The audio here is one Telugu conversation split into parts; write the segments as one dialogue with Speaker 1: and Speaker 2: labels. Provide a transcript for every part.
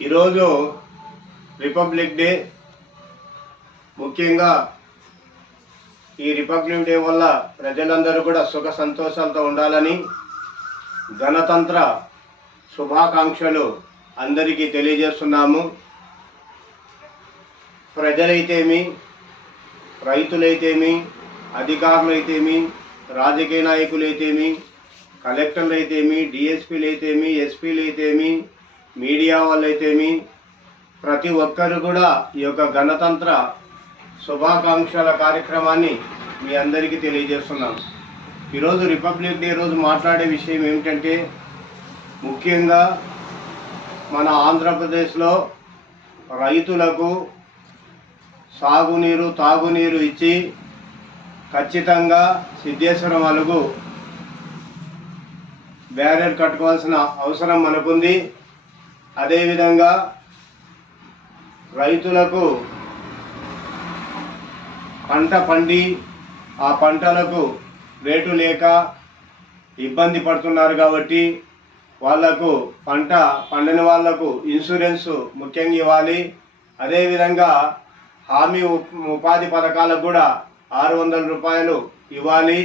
Speaker 1: ఈరోజు రిపబ్లిక్ డే ముఖ్యంగా ఈ రిపబ్లిక్ డే వల్ల ప్రజలందరూ కూడా సుఖ సంతోషాలతో ఉండాలని గణతంత్ర శుభాకాంక్షలు అందరికీ తెలియజేస్తున్నాము. ప్రజలైతేమి రైతులైతేమి అధికారులైతేమి రాజకీయ నాయకులైతేమి కలెక్టర్లు అయితేమి డిఎస్పీలు అయితేమి ఎస్పీలు అయితేమి మీడియా వాళ్ళైతేమి ప్రతి ఒక్కరు కూడా ఈ యొక్క గణతంత్ర శుభాకాంక్షల కార్యక్రమాన్ని మీ అందరికీ తెలియజేస్తున్నాం ఈరోజు రిపబ్లిక్ డే రోజు మాట్లాడే విషయం ఏమిటంటే ముఖ్యంగా మన ఆంధ్రప్రదేశ్లో రైతులకు సాగునీరు తాగునీరు ఇచ్చి ఖచ్చితంగా సిద్ధేశ్వరం అలుగు బ్యారియర్ కట్టుకోవాల్సిన అవసరం మనకుంది. అదేవిధంగా రైతులకు పంట పండి ఆ పంటలకు రేటు లేక ఇబ్బంది పడుతున్నారు కాబట్టి వాళ్ళకు పంట పండిన వాళ్ళకు ఇన్సూరెన్స్ ముఖ్యంగా ఇవ్వాలి. అదేవిధంగా హామీ ఉపాధి పథకాలకు కూడా ఆరు వందల రూపాయలు ఇవ్వాలి.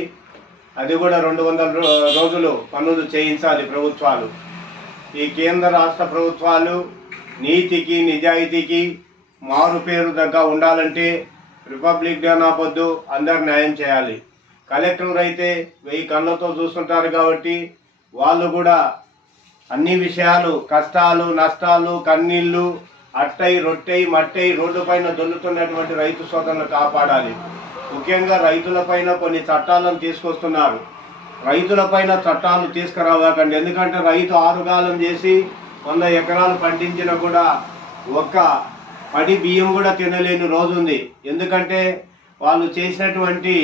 Speaker 1: అది కూడా రెండు వందల రోజులు పనులు చేయించాలి ప్రభుత్వాలు. ఈ కేంద్ర రాష్ట్ర ప్రభుత్వాలు నీతికి నిజాయితీకి మారు పేరు దగ్గ ఉండాలంటే రిపబ్లిక్ డే నాపొద్దు అందరు న్యాయం చేయాలి. కలెక్టర్లు అయితే వెయ్యి కళ్ళతో చూస్తుంటారు కాబట్టి వాళ్ళు కూడా అన్ని విషయాలు కష్టాలు నష్టాలు కన్నీళ్ళు అట్టై రొట్టై మట్టై రోడ్డు పైన దొల్లుతున్నటువంటి రైతు సోదరులను కాపాడాలి. ముఖ్యంగా రైతులపైన కొన్ని చట్టాలను తీసుకొస్తున్నారు. రైతులపైన చట్టాలు తీసుకురావకండి. ఎందుకంటే రైతు ఆరుగాలం చేసి వంద ఎకరాలు పండించినా కూడా ఒక్క పడి బియ్యం కూడా తినలేని రోజు ఉంది ఎందుకంటే వాళ్ళు చేసినటువంటి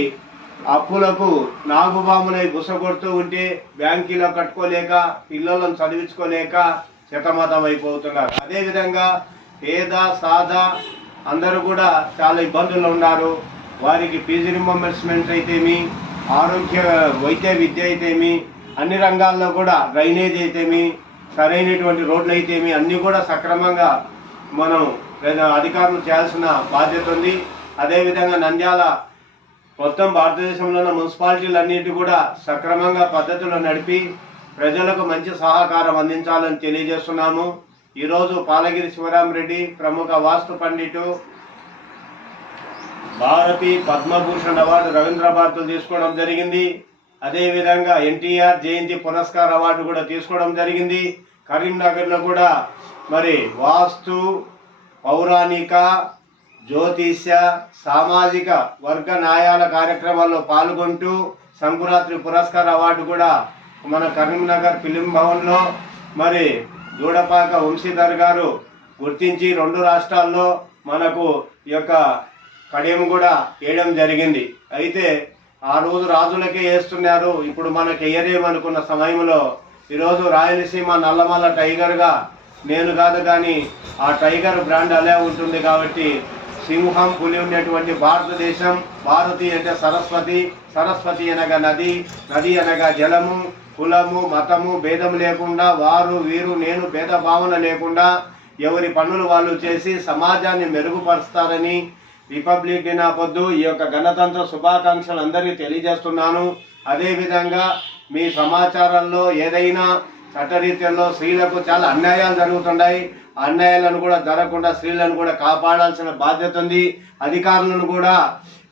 Speaker 1: అప్పులకు నాగుబాములై గుసగొడుతూ ఉంటే బ్యాంకీలో కట్టుకోలేక పిల్లలను చదివించుకోలేక శతమతం అయిపోతున్నారు అదేవిధంగా పేద సాదా అందరూ కూడా చాలా ఇబ్బందుల్లో ఉన్నారు. వారికి ఫీజు రింబర్స్మెంట్ అయితేమి ఆరోగ్య వైద్య విద్య అయితేమి అన్ని రంగాల్లో కూడా డ్రైనేజ్ అయితేమి సరైనటువంటి రోడ్లు అయితేమి అన్నీ కూడా సక్రమంగా మనం అధికారులు చేయాల్సిన బాధ్యత ఉంది. అదేవిధంగా నంద్యాల మొత్తం భారతదేశంలో ఉన్న మున్సిపాలిటీలన్నిటి కూడా సక్రమంగా పద్ధతిలో నడిపి ప్రజలకు మంచి సహకారం అందించాలని తెలియజేస్తున్నాము. ఈరోజు పాలగిరి శివరామరెడ్డి ప్రముఖ వాస్తు పండితు భారతి పద్మభూషణ్ అవార్డు రవీంద్ర భారతులు తీసుకోవడం జరిగింది. అదేవిధంగా ఎన్టీఆర్ జయంతి పురస్కార్ అవార్డు కూడా తీసుకోవడం జరిగింది. కరీంనగర్లో కూడా మరి వాస్తు పౌరాణిక జ్యోతిష్య సామాజిక వర్గ న్యాయాల కార్యక్రమాల్లో పాల్గొంటూ సంకురాత్రి పురస్కార్ అవార్డు కూడా మన కరీంనగర్ ఫిలిం భవన్లో మరి దూడపాక వంశీధర్ గారు గుర్తించి రెండు రాష్ట్రాల్లో మనకు ఈ యొక్క కడియం కూడా వేయడం జరిగింది. అయితే ఆ రోజు రాజులకే వేస్తున్నారు. ఇప్పుడు మనకి వేయరేమనుకున్న సమయంలో ఈరోజు రాయలసీమ నల్లమల్ల టైగర్గా నేను కాదు కానీ ఆ టైగర్ బ్రాండ్ అలా ఉంటుంది కాబట్టి సింహం పులి ఉండేటువంటి భారతదేశం భారతి అంటే సరస్వతి సరస్వతి అనగా నది నది అనగా జలము కులము మతము భేదం లేకుండా వారు వీరు నేను భేద భావన లేకుండా ఎవరి పనులు వాళ్ళు చేసి సమాజాన్ని మెరుగుపరుస్తారని రిపబ్లిక్ డే పొద్దు. ఈ యొక్క గణతంత్ర శుభాకాంక్షలు అందరికీ తెలియజేస్తున్నాను. అదేవిధంగా మీ సమాచారాల్లో ఏదైనా చట్టరీత్యంలో స్త్రీలకు చాలా అన్యాయాలు జరుగుతున్నాయి. అన్యాయాలను కూడా జరగకుండా స్త్రీలను కూడా కాపాడాల్సిన బాధ్యత ఉంది. అధికారులను కూడా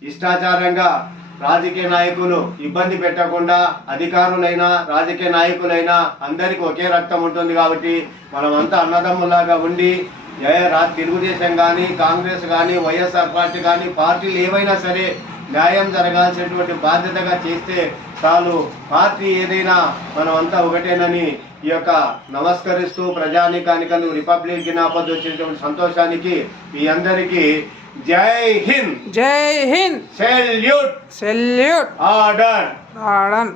Speaker 1: ఇష్టాచారంగా రాజకీయ నాయకులు ఇబ్బంది పెట్టకుండా అధికారులైనా రాజకీయ నాయకులైనా అందరికీ ఒకే రక్తం ఉంటుంది కాబట్టి మనమంతా అన్నదమ్ములాగా ఉండి తెలుగుదేశం కానీ కాంగ్రెస్ కానీ వైఎస్ఆర్ పార్టీ కానీ పార్టీలు ఏవైనా సరే న్యాయం జరగాల్సినటువంటి బాధ్యతగా చేస్తే చాలు. పార్టీ ఏదైనా మనం అంతా ఒకటేనని ఈ యొక్క నమస్కరిస్తూ ప్రజానీకానికి అందుకు రిపబ్లిక్ దినాపద్దు వచ్చినటువంటి సంతోషానికి మీ అందరికీ Jai Hind.
Speaker 2: Jai Hind.
Speaker 1: Salute.
Speaker 2: Salute.
Speaker 1: Order.
Speaker 2: Add-on